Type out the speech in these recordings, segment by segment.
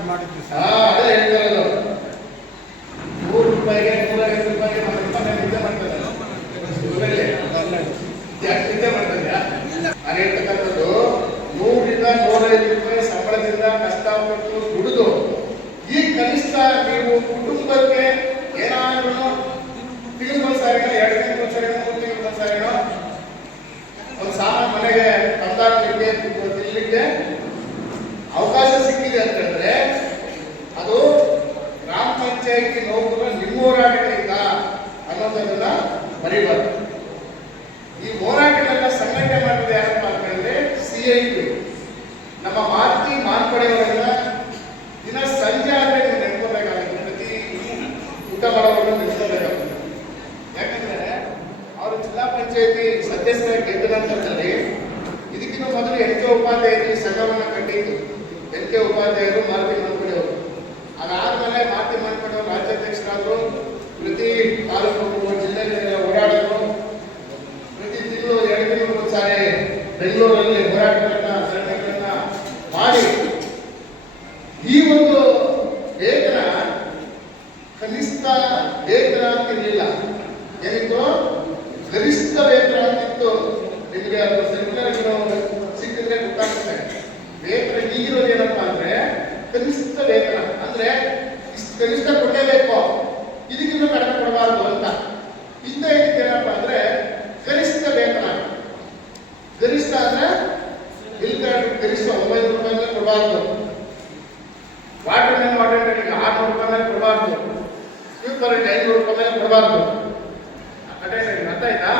ನೂರು ರೂಪಾಯಿ ಮಾಡಿದ್ವಿ ಸರ್ ಅದೇ ಹೇಳ್ತಾ ನೂರು ರೂಪಾಯಿಗೆ ನೂರೈವತ್ತು ರೂಪಾಯಿಗೆ ನಮ್ಮ ಇಪ್ಪತ್ತೈದು ನಿದ್ದೆ ಮಾಡ್ತಾರೆ. ಜಾಸ್ತಿ ನಿದ್ದೆ ಮಾಡ್ತಿದ್ಯಾ ನಾನು ಹೇಳ್ತಕ್ಕಂಥದ್ದು ನೂರಿಂದ ನೂರೈದು ರೂಪಾಯಿ ಸಂಬಳದಿಂದ ಕಷ್ಟಪಟ್ಟು ದುಡಿದು, ಈ ಕನಿಷ್ಠ ನೀವು ಕುಟುಂಬಕ್ಕೆ ಏನಾದ್ರೂ ತಿಂಗಳಿಗೊಂದು ಸಾರಿನೋ ಎರಡು ತಿಂಗಳು ಸಾರಿನೋ ಮೂರು ತಿಂಗಳು ಒಂದು ಸಾಮಾನ್ಯ ಮನೆಗೆ ತಂದಾಕ್ಲಿಕ್ಕೆ ತಿನ್ನಲಿಕ್ಕೆ ಅವಕಾಶ ಸಿಕ್ಕಿದೆ ಅಂತಂದ್ರೆ ಅದು ಗ್ರಾಮ ನೋವು ನಿಮ್ಮ ಹೋರಾಟಗಳಿಂದ ಅನ್ನೋದನ್ನ ಮರಿಬಾರ್ದು. ಈ ಹೋರಾಟಗಳನ್ನ ಸಂಘಟನೆ ಮಾಡಿದ ಯಾರಪ್ಪ ಅಂತ ಹೇಳಿದ್ರೆ ಸಿ ಐ ಟಿ ನಮ್ಮ ಮಾರುತಿ ಮಾರ್ಪಡೆಯವರನ್ನ ದಿನ ಸಂಜೆ ಆದ್ರೆ ನೀವು ನೆನ್ಕೋಬೇಕಾಗುತ್ತೆ. ಪ್ರತಿ ಊಟ ಮಾಡೋರನ್ನ ನೆನ್ಕೋಬೇಕಾಗುತ್ತೆ. ಯಾಕಂದ್ರೆ ಅವರು ಜಿಲ್ಲಾ ಪಂಚಾಯತಿ ಸದಸ್ಯರ ಗೆದ್ದ ನಂತರದಲ್ಲಿ ಇದಕ್ಕಿಂತ ಮೊದಲು ಎನ್ ಕೆ ಉಪಾಧ್ಯಾಯರು ಸಂಘವನ್ನು ಕಟ್ಟಿ ಎನ್ ಕೆ ಉಪಾಧ್ಯಾಯರು ಮಾರುತಿ ಮಾನ್ಪಡೆಯವರು ಅದಾದ್ಮೇಲೆ ಮಾರುತಿ ಮಾನ್ಪಡೆಯವರು ರಾಜ್ಯಾಧ್ಯಕ್ಷರಾದರು ಪ್ರತಿ ತಾಲೂಕು ಜಿಲ್ಲೆಗಳಲ್ಲಿ ಓಡಾಡೋರು ಪ್ರತಿ ತಿಂಗಳು ಎರಡು ತಿಂಗಳು ಒಂದ್ಸಾರಿ ಬೆಂಗಳೂರಲ್ಲಿ ಹೋರಾಟಗಳನ್ನ ಧರಣಿಗಳನ್ನ ಮಾಡಿ ಈ ಒಂದು ವೇತನ ಕನಿಷ್ಠ ವೇತನ ಅಂತ ಇರಲಿಲ್ಲ ಏನಿತ್ತು ಗರಿಷ್ಠ ವೇತನ ಅಂತಿತ್ತು ನಿಮಗೆ ಅದು ಸರ್ಕ್ಯುಲರ್ ಸಿಕ್ಕಿದ್ರೆ ಗೊತ್ತಾಗ್ತದೆ ವೇತನ ಈಗಿರೋದು ಏನಪ್ಪಾ ಅಂದ್ರೆ ಕನಿಷ್ಠ ವೇತನ ಅಂದ್ರೆ ಇಷ್ಟು ಕನಿಷ್ಠ ಕೊಡಲೇಬೇಕು ಇದಕ್ಕಿಂತ ಕಡಿಮೆ ಕೊಡಬಾರದು ಅಂತ ಹಿಂದೆ ಏನಪ್ಪ ಅಂದ್ರೆ ಗರಿಷ್ಠ ವೇತನ. ಗರಿಷ್ಠ ಅಂದ್ರೆ ಇಲ್ಲಿ ಗರಿಷ್ಠ ಒಂಬೈನೂರು ರೂಪಾಯಿ ಮೇಲೆ ಕೊಡಬಾರ್ದು. ವಾಟರ್ ಮ್ಯಾನ್ ವಾಟರ್ ಈಗ ಆರ್ನೂರು ರೂಪಾಯಿ ಮೇಲೆ ಕೊಡಬಾರ್ದು. ಸ್ವೀಪರ್ ಐನೂರು ರೂಪಾಯಿ ಮೇಲೆ ಕೊಡಬಾರ್ದು. ಅರ್ಥ ಆಯ್ತಾ?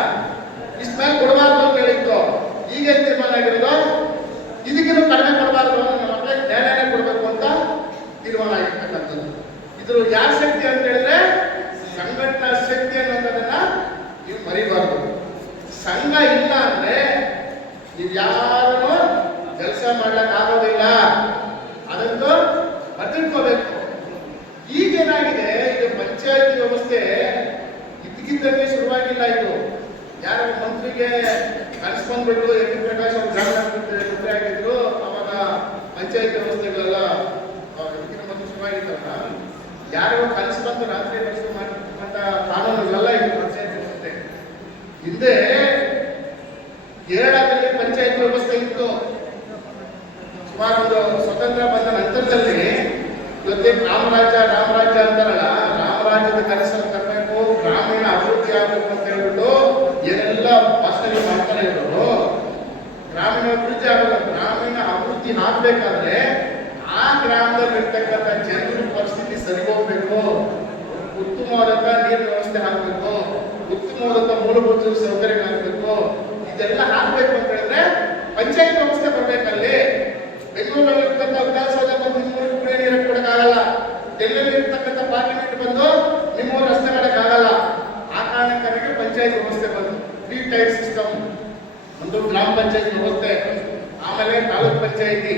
ಇಷ್ಟ ಮೇಲೆ ಕೊಡಬಾರ್ದು ಅಂತ ಹೇಳಿತ್ತು ಈಗ ತೀರ್ಮಾನ ಆಗಿರೋದು? ಇದಕ್ಕಿಂತ ಕಡಿಮೆ ಕೊಡಬಾರ್ದು ನಮ್ಮ ಮಕ್ಕಳಿಗೆ ನ್ಯಾಯನೇ ಕೊಡಬೇಕು ಅಂತ ತೀರ್ಮಾನ ಆಗಿರ್ತಕ್ಕಂಥದ್ದು. ಇದ್ರ ಯಾರ ಶಕ್ತಿ ಅಂತ ಹೇಳಿದ್ರೆ ಸಂಘಟನಾ ಶಕ್ತಿ ಅನ್ನೋದನ್ನ ನೀವು ಮರಿಬಾರ್ದು. ಸಂಘ ಇಲ್ಲ ಅಂದ್ರೆ ನೀವು ಯಾರನ್ನು ಕೆಲಸ ಮಾಡ್ಲಕ್ ಆಗೋದಿಲ್ಲ ಅದನ್ನು ಬದಲ್ಕೋಬೇಕು ಈಗೇನಾಗಿದೆ, ಇದು ಪಂಚಾಯತಿ ವ್ಯವಸ್ಥೆ ಇದ್ದಕ್ಕಿದ್ದಂಗೆ ಶುರುವಾಗಿಲ್ಲ ಇದು. ಯಾರು ಮಂತ್ರಿಗೆ ಕಲಿಸ್ಕೊಂಡ್ಬಿಟ್ಟು ಎಂ ಪಿ ಪ್ರಕಾಶ್ ಅವರು ಮಂತ್ರಿ ಆಗಿದ್ರು, ಅವಾಗ ಪಂಚಾಯತ್ ವ್ಯವಸ್ಥೆಗಳೆಲ್ಲ ಶುರುವಾಗಿತ್ತಲ್ಲ. ಯಾರೋ ಕನ್ಸ್ಕೊಂಡ್ರು ರಾತ್ರಿ ಮಾಡಿರ್ತಕ್ಕಂಥ ಕಾನೂನುಗಳೆಲ್ಲ ವ್ಯವಸ್ಥೆ ಹಿಂದೆ ಕೇರಳದಲ್ಲಿ ಪಂಚಾಯತ್ ವ್ಯವಸ್ಥೆ ಇತ್ತು. ಸುಮಾರು ಒಂದು ಸ್ವತಂತ್ರ ಬಂದ ನಂತರದಲ್ಲಿ ಇವತ್ತೇ ರಾಮರಾಜ್ಯ ರಾಮರಾಜ್ಯ ಅಂತಾರಲ್ಲ, ರಾಮರಾಜ್ಯದ ಕನಸನ್ನು ತರಬೇಕು, ಗ್ರಾಮೀಣ ಅಭಿವೃದ್ಧಿ ಆಗಬೇಕು ಅಂತ ಹೇಳ್ಬಿಟ್ಟು ಏನೆಲ್ಲ ಭಾಷಣಗಳು ಮಾಡ್ತಾರೆ ಇರೋರು ಗ್ರಾಮೀಣ ಅಭಿವೃದ್ಧಿ ಆಗಲ್ಲ, ಗ್ರಾಮೀಣ ಅಭಿವೃದ್ಧಿ ಆಗ್ಬೇಕಾದ್ರೆ ಆ ಗ್ರಾಮದಲ್ಲಿ ಇರ್ತಕ್ಕಂಥ ಜನರ ಪರಿಸ್ಥಿತಿ ಸರಿ ಹೋಗ್ಬೇಕು ಉತ್ತಮವಾದಂತಹ ನೀರಿನ ವ್ಯವಸ್ಥೆ ಆಗ್ಬೇಕು. ಉತ್ತಮವಾದಂತ ಮೂಲಭೂತ ಸೌಕರ್ಯಗಳಾಗಬೇಕು ಇದೆಲ್ಲ ಆಗ್ಬೇಕು ಅಂತ ಹೇಳಿದ್ರೆ ಪಂಚಾಯತ್ ವ್ಯವಸ್ಥೆ ಬರ್ಬೇಕಲ್ಲಿ. ಬೆಂಗಳೂರಲ್ಲಿ ಇರ್ತಕ್ಕಂಥ ವಿಧಾನಸೌಧ ಬಂದು ನಿಮ್ಮೂರಿಗೆ ಕುಡಿಯೋ ನೀರು ಕೊಡಕ್ಕಾಗಲ್ಲ. ಡೆಲ್ಲಿಯಲ್ಲಿ ಇರ್ತಕ್ಕಂಥ ಪಾರ್ಲಿಮೆಂಟ್ ಬಂದು ನಿಮ್ಮೂರು ರಸ್ತೆ ಮಾಡಕ್ಕಾಗಲ್ಲ. ಆ ಕಾರಣಕ್ಕಾಗಿ ಪಂಚಾಯತ್ ವ್ಯವಸ್ಥೆ ಬಂದು ಫ್ರೀ ಟೈರ್ ಸಿಸ್ಟಮ್ ಒಂದು ಗ್ರಾಮ ಪಂಚಾಯತ್ ವ್ಯವಸ್ಥೆ. ಆಮೇಲೆ ತಾಲೂಕ್ ಪಂಚಾಯತಿ.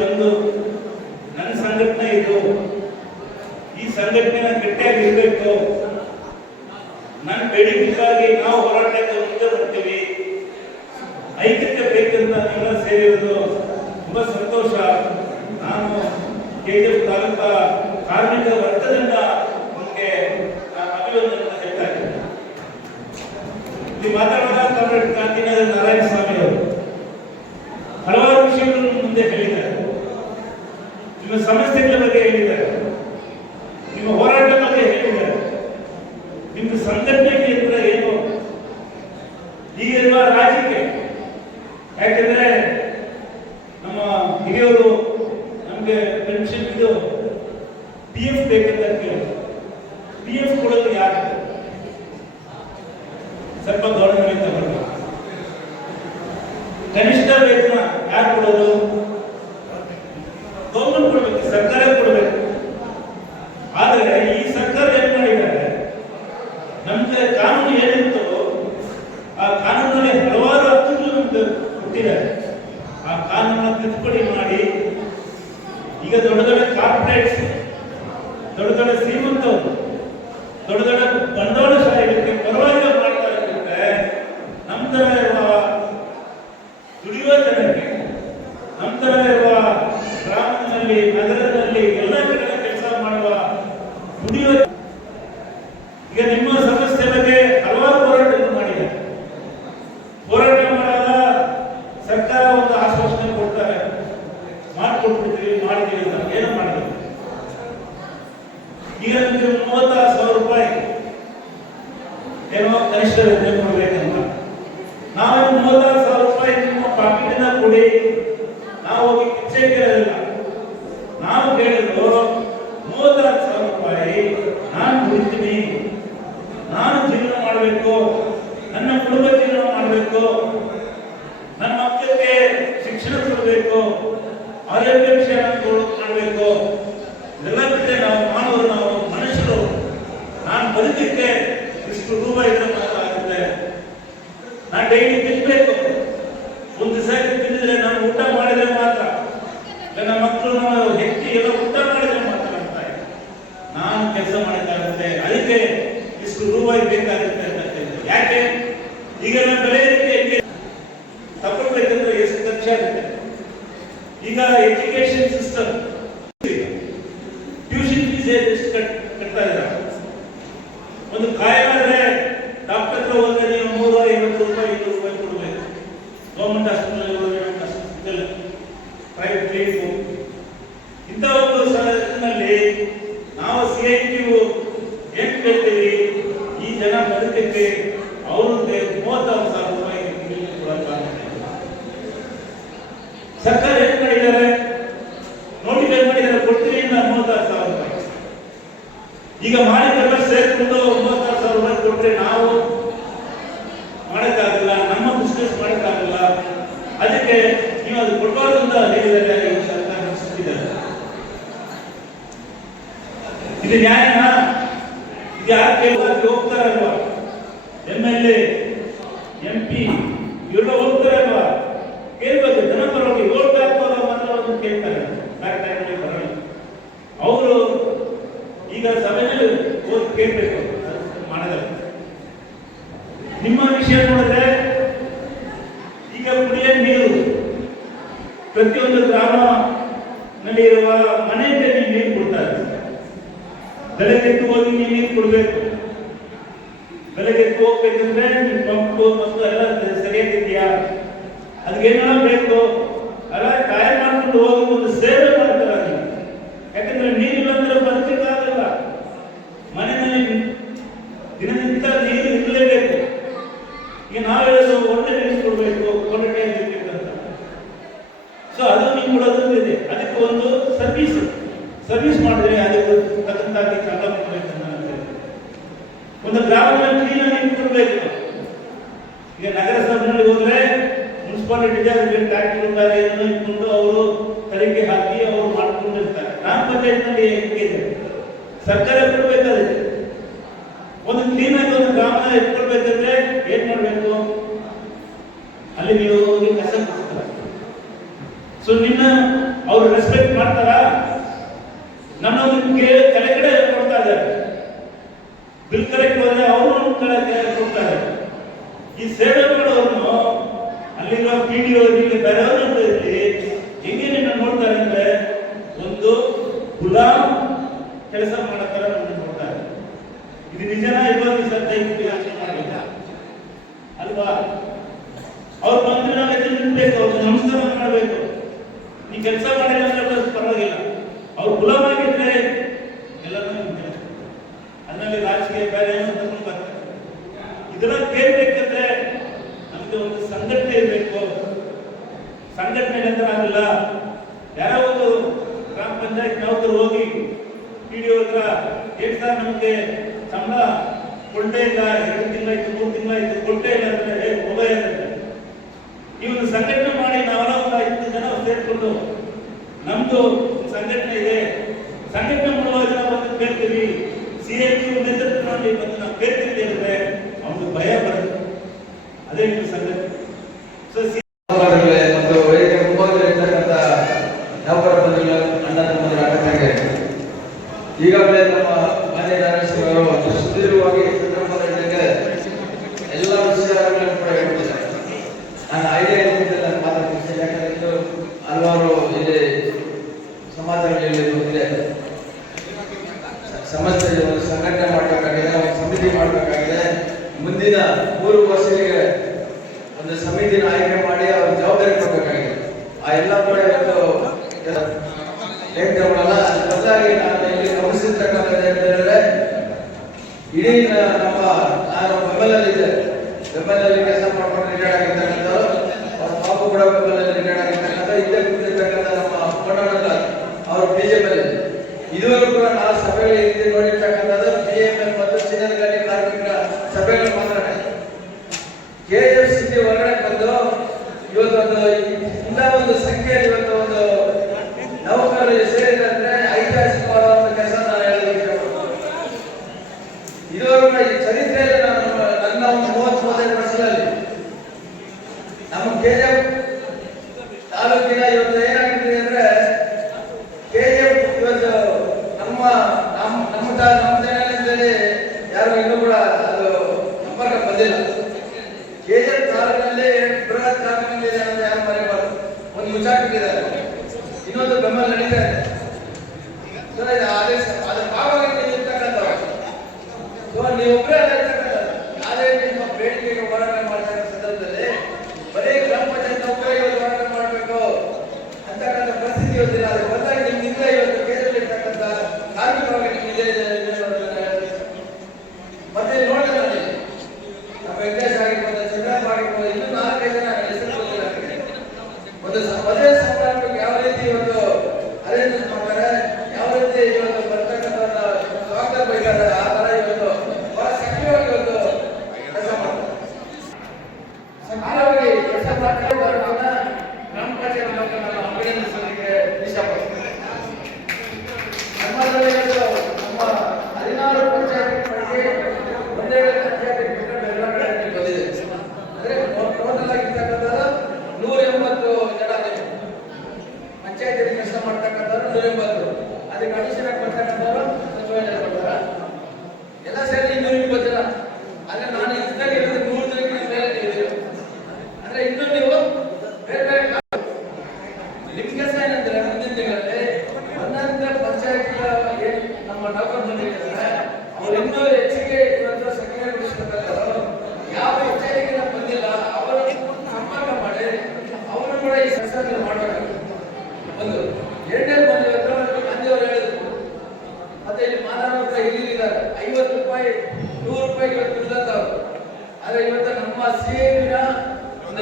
ಬಂದು ನನ್ನ ಸಂಘಟನೆ ಇದು. ಈ ಸಂಘಟನೆನ ಗಟ್ಟಿಯಾಗಿ ಇರಬೇಕು ನನ್ನ ಬೆಳಿಗ್ಗೆ ನಾವು ಹೋರಾಟಕ್ಕೆ ಮುಂದೆ ಬರ್ತೀವಿ. ಐಕ್ಯತೆ ಬೇಕಂತ ನೀವೆಲ್ಲ ಸೇರಿರೋದು ತುಂಬಾ ಸಂತೋಷ. ನಾನು ಕೆ ಪಿ ಎಫ್ ಬೇಕಂತ ಕೇಳಿ ಪಿ ಎಫ್ ಕೊಡೋದು ಯಾಕೆ? ಸ್ವಲ್ಪ ಗೌರವ ಕನಿಷ್ಠ ವೇತನ 土地 ಇಷ್ಟು ಇದ್ರೆ ಮಾತ್ರ ಆಗುತ್ತೆ. ನಾನು ಡೈಲಿ ತಿನ್ಬೇಕು. ಒಂದು ದಿವಸ ತಿಂದಿದ್ರೆ ನಾನು ಊಟ ಮಾಡಿದ್ರೆ ಮಾತ್ರ. ನನ್ನ ಮಕ್ಕಳು ನಮ್ಮ ಹೆಂಡತಿ ಎಲ್ಲ ಊಟ ಮಾಡಿದ್ರೆ ಮಾತ್ರ ಅಂತ ನಾನು ಕೆಲಸ ಮಾಡೋಕ್ಕಾಗುತ್ತೆ. ಅದಕ್ಕೆ ಇಷ್ಟು ರೂಪಾಯಿ ಬೇಕಾಗುತ್ತೆ ಅಂತ. ಯಾಕೆ? ಈಗ ನಮ್ಮ ಬೆಲೆ ಏರಿಕೆ ಹೆಂಗೆ ತಗೊಳ್ಬೇಕಂದ್ರೆ ಎಷ್ಟು ಖರ್ಚಾಗುತ್ತೆ ಈಗ ಎಜುಕೇಶನ್ ಸಿಸ್ಟಮ್ ಟ್ಯೂಷನ್ ಫೀಸ್ ಎಷ್ಟು ಕಟ್ ಕಟ್ತಾ ಇದ್ದಾರೆ ಒಂದು ಕಾಯಿಲಾದ್ರೆ ಡಾಕ್ಟರ್ ಹತ್ರ ಹೋದ್ರೆ ನೀವು ನೂರ ಐವತ್ತು ರೂಪಾಯಿ ಇನ್ನೂರು ರೂಪಾಯಿ ಕೊಡಬೇಕು government hospital hospital private clinic ಇಂಥ ಒಂದು ಸಂದರ್ಭದಲ್ಲಿ ನಾವು ಸಿ ಐ ಟಿಯು ಏನ್ ಕೇಳ್ತೀವಿ ಈ ಜನ ಬದುಕಕ್ಕೆ ಅವ್ರಿಗೆ ಮೂವತ್ತಾರು ಸಾವಿರ ರೂಪಾಯಿ clinic ಕೊಡಕ್ಕಾಗುತ್ತೆ. ಸರ್ಕಾರ ಏನ್ ಮಾಡಿದ್ದಾರೆ ನೋಟಿಫೈ ಮಾಡಿದ್ದಾರೆ ಕೊಡ್ತೀನಿ ಅಂತ ಮೂವತ್ತಾರು ಸಾವಿರ ರೂಪಾಯಿ ಈಗ ಮಾಡಿದ್ದೆಲ್ಲ ಸೇರ್ಕೊಂಡು ಒಂಬತ್ತಾರು ಸಾವಿರ ರೂಪಾಯಿ ಕೊಟ್ರೆ ನಾವು ಮಾಡಕ್ಕಾಗಲ್ಲ ನಮ್ಮ ಬಿಸ್ನೆಸ್ ಮಾಡಕ್ಕಾಗಲ್ಲ ಅದಕ್ಕೆ ನೀವು ಅದು ಕೊಡಬಾರ್ದು ಅಂತ ಹೇಳಿದ್ದಾರೆ ಈ ಸರ್ಕಾರ ನಡೆಸುತ್ತಿದ್ದಾರೆ ಇದು ನ್ಯಾಯನಾ ಇದು ಯಾರು ಕೇಳುವಾಗ ಹೋಗ್ತಾರಲ್ವಾ M L A M P ಇವರೆಲ್ಲ ಹೋಗ್ತಾರಲ್ವಾ ಕೇಳ್ಬೇಕು ಜನ ಪರವಾಗಿ ಓಟ್ ಹಾಕೋರ ಮಾತ್ರ ಒಂದು ಕೇಳ್ತಾರೆ ಬ್ಯಾಕ್ ಟೈಮಲ್ಲಿ ಬರಲ್ಲ ಅವರು ಈಗ ಸಭೆಯಲ್ಲಿ ಹೋಗಿ ಕೇಳಬೇಕು ಮಾಡಲ್ಲ ನಿಮ್ಮ ವಿಷಯ ನೋಡಿದ್ರೆ ಈಗ ಕುಡಿಯ ನೀರು ಪ್ರತಿಯೊಂದು ಗ್ರಾಮ ನಲ್ಲಿರುವ ಮನೆಯಲ್ಲಿ ನೀರು ಕೊಡ್ತಾರೆ ಬೆಳಗ್ಗೆ ಎದ್ದು ಹೋಗಿ ನೀವು ನೀರು ಕೊಡಬೇಕು. ಬೆಳಗ್ಗೆ ಎದ್ದು ಹೋಗ್ಬೇಕಂದ್ರೆ ನಿಮ್ಮ ಪಂಪು ಮತ್ತು ಎಲ್ಲ ಸರಿಯಾಗಿದೆಯಾ? ಅದಕ್ಕೇನೆಲ್ಲ ಬೇಕು ಅಲ್ಲ ಕಾಯ ಮಾಡ್ಕೊಂಡು ಹೋಗಿ ಒಂದು ಸೇವೆ ಮಾಡ್ತಾರೆ ಅದನ್ನ. ಯಾಕಂದ್ರೆ ನೀರಿಲ್ಲ ಅಂದ್ರೆ ಬದುಕಕ್ಕಾಗಲ್ಲ ಮನೆಯಲ್ಲಿ ದಿನನಿತ್ಯ ನೀರು ಇರಲೇಬೇಕು ಈಗ ನಾವು ಹೇಳೋದು ಒಳ್ಳೆ ನೀರು ಕೊಡಬೇಕು ಕ್ವಾಲಿಟಿ ಇರಬೇಕು ಅಂತ ಸೊ ಅದು ನೀವು ಕೊಡೋದು ಇದೆ ಅದಕ್ಕೆ ಒಂದು ಸರ್ವಿಸ್ ಸರ್ವಿಸ್ ಮಾಡಿದ್ರೆ ಅದಕ್ಕೆ ತಕ್ಕಂತಾಗಿ ಸಂಬಳ ಕೊಡಬೇಕು ಅಂತ ನಾನು ಹೇಳ್ತೀನಿ. ಒಂದು ಗ್ರಾಮದಲ್ಲಿ ಕ್ಲೀನ್ ನೀರು ಕೊಡಬೇಕು ಈಗ ನಗರಸಭೆಯಲ್ಲಿ ಹೋದ್ರೆ ಮುನ್ಸಿಪಾಲಿಟಿ ಕೊಡ್ತಾರೆ ಇದನ್ನು ಅವರು ತಲೆಗೆ ಹಾಕಿ ಅವರು ಮಾಡ್ಕೊಂಡಿರ್ತಾರೆ. ಗ್ರಾಮ ಪಂಚಾಯತ್ನಲ್ಲಿ ಹೇಗಿದೆ ಸರ್ಕಾರ ಕೊಡ್ಬೇಕಾದ್ರೆ ಒಂದು ಕ್ಲೀನ್ ಆಗಿ ಒಂದು ಗ್ರಾಮನ ಇಟ್ಕೊಳ್ಬೇಕಂದ್ರೆ ಏನ್ ಮಾಡ್ಬೇಕು ಅಲ್ಲಿ ನೀವು ಹೋಗಿ ಕಸ ಗುಡಿಸ್ತೀರ. ಸೊ ನಿನ್ನ ಅವ್ರು ರೆಸ್ಪೆಕ್ಟ್ ಮಾಡ್ತಾರ ನಮ್ಮೊಂದಿಗೆ ಕೆಳಗಡೆ ಕೊಡ್ತಾ ಇದ್ದಾರೆ ಬಿಲ್ ಕರೆಕ್ಟ್ ಹೋದ್ರೆ ಅವರು ಕೆಳಗೆ ಕೊಡ್ತಾರೆ ಈ ಸೇವೆ ಮಾಡೋರ್ನು ಅಲ್ಲಿರುವ ಪಿ ಡಿ ಇಲ್ಲಿ ಬೇರೆಯವರು ಇರಲಿ ಹೆಂಗೆ ನಿನ್ನ ನೋಡ್ತಾರೆ ಅಂದ್ರೆ ಒಂದು ಗುಲಾಮ್ ಕೆಲಸ ಮಾಡೋ ತರ ನಮ್ಮನ್ನ ನೋಡ್ತಾರೆ ಇದು ನಿಜನಾ ಇವಾಗ ಸರ್ ದಯವಿಟ್ಟು ಯೋಚನೆ ಮಾಡಿಲ್ಲ ಅಲ್ವಾ ಅವ್ರು ಬಂದ್ರೆ ನಾವು ಎದ್ದು ನಿಲ್ಬೇಕು ಅವ್ರಿಗೆ ನಮಸ್ಕಾರ ಮಾಡಬೇಕು ನೀ ಕೆಲಸ ಪರವಾಗಿಲ್ಲ. ಅವ್ರು ಗುಲಾಮ್ ಆಗಿದ್ರೆ ಎಲ್ಲರೂ ರಾಜಕೀಯ ಬೇರೆ ತಗೊಂಡು ಬರ್ತಾರೆ. ಇದನ್ನ ಕೇಳ್ಬೇಕಂದ್ರೆ ನಮ್ಗೆ ಒಂದು ಸಂಘಟನೆ ಇರಬೇಕು. ಸಂಘಟನೆ ಆಗಲ್ಲ ಯಾರೋ ಒಂದು ಗ್ರಾಮ ಪಂಚಾಯತ್ ನೌಕರು ಹೋಗಿ ಪಿ ಹತ್ರ ಏನ್ ನಮ್ಗೆ ಸಂಬಳ ಕೊಡ್ತೇ ಇಲ್ಲ, ಎರಡು ತಿಂಗಳಾಯ್ತು ಮೂರು ತಿಂಗಳಾಯ್ತು ಕೊಟ್ಟೇ ಇಲ್ಲ ಸಂಘಟನೆ ಮಾಡಿ ನಾವೆಲ್ಲ ಒಂದು ಐದು ಜನ ಸೇರ್ಕೊಂಡು ನಮ್ದು ಸಂಘಟನೆ ಇದೆ. ಸಂಘಟನೆ ಮಾಡುವಾಗ ನಾವು ಬಂದು ಕೇಳ್ತೀವಿ. ಸಿ ಎಂ ನೇತೃತ್ವದಲ್ಲಿ ಬಂದು ನಾವು ಕೇಳ್ತೀವಿ ಅಂದ್ರೆ ಅವ್ರಿಗೆ ಭಯ ಬರುತ್ತೆ. ಅದೇ ನಿಮ್ಮ ಸಂಘಟನೆ. ಸೊ ಅಣ್ಣ ಈಗಾಗಲೇ ನಮ್ಮ ಮಾನ್ಯ ಧಾರಾವಾಹಿಗಳು ಅತಿ ಸುದೀರ್ಘವಾಗಿ ನೀವು ಒಬ್ಬರೇ ಆದರೆ ನಿಮ್ಮ ಬೇಡಿಕೆಗೆ ಹೋರಾಟ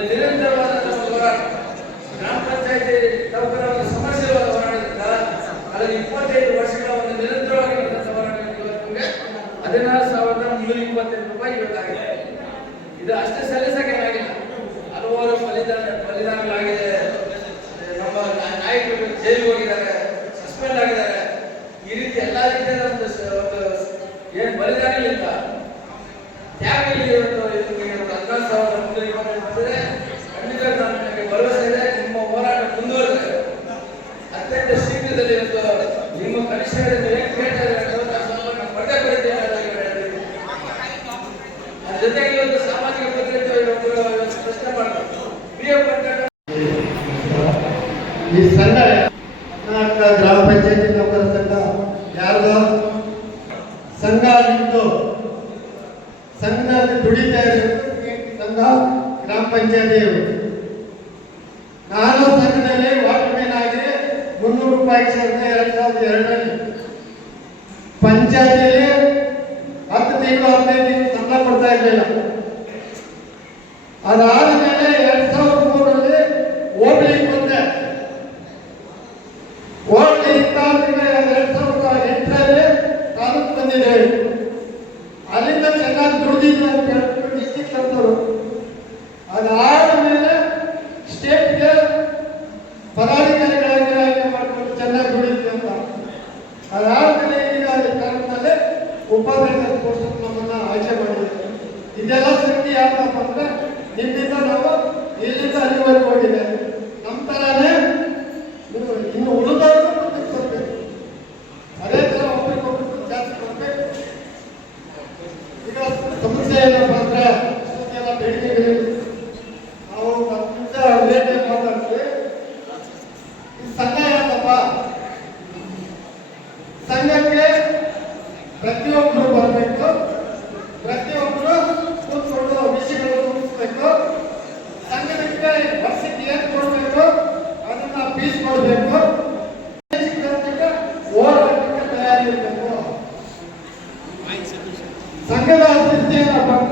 ನಿರಂತರವಾದ ಗ್ರಾಮ ಪಂಚಾಯಿತಿ ನೌಕರ ಒಂದು ಸಮಸ್ಯೆಗಳ ಹೋರಾಟದಿಂದ ಅದರ ಇಪ್ಪತ್ತೈದು ವರ್ಷಗಳ ಒಂದು ನಿರಂತರವಾಗಿ ಹೋರಾಟ ಇವತ್ತು ಹದಿನಾರು ಸಾವಿರದ ಇಪ್ಪತ್ತೈದು ರೂಪಾಯಿ ಇವತ್ತಾಗಿದೆ ಇದು ಅಷ್ಟೇ ಸಲ ఈ సంఘ ಸಂಘದ ಅಧ್ಯಕ್ಷ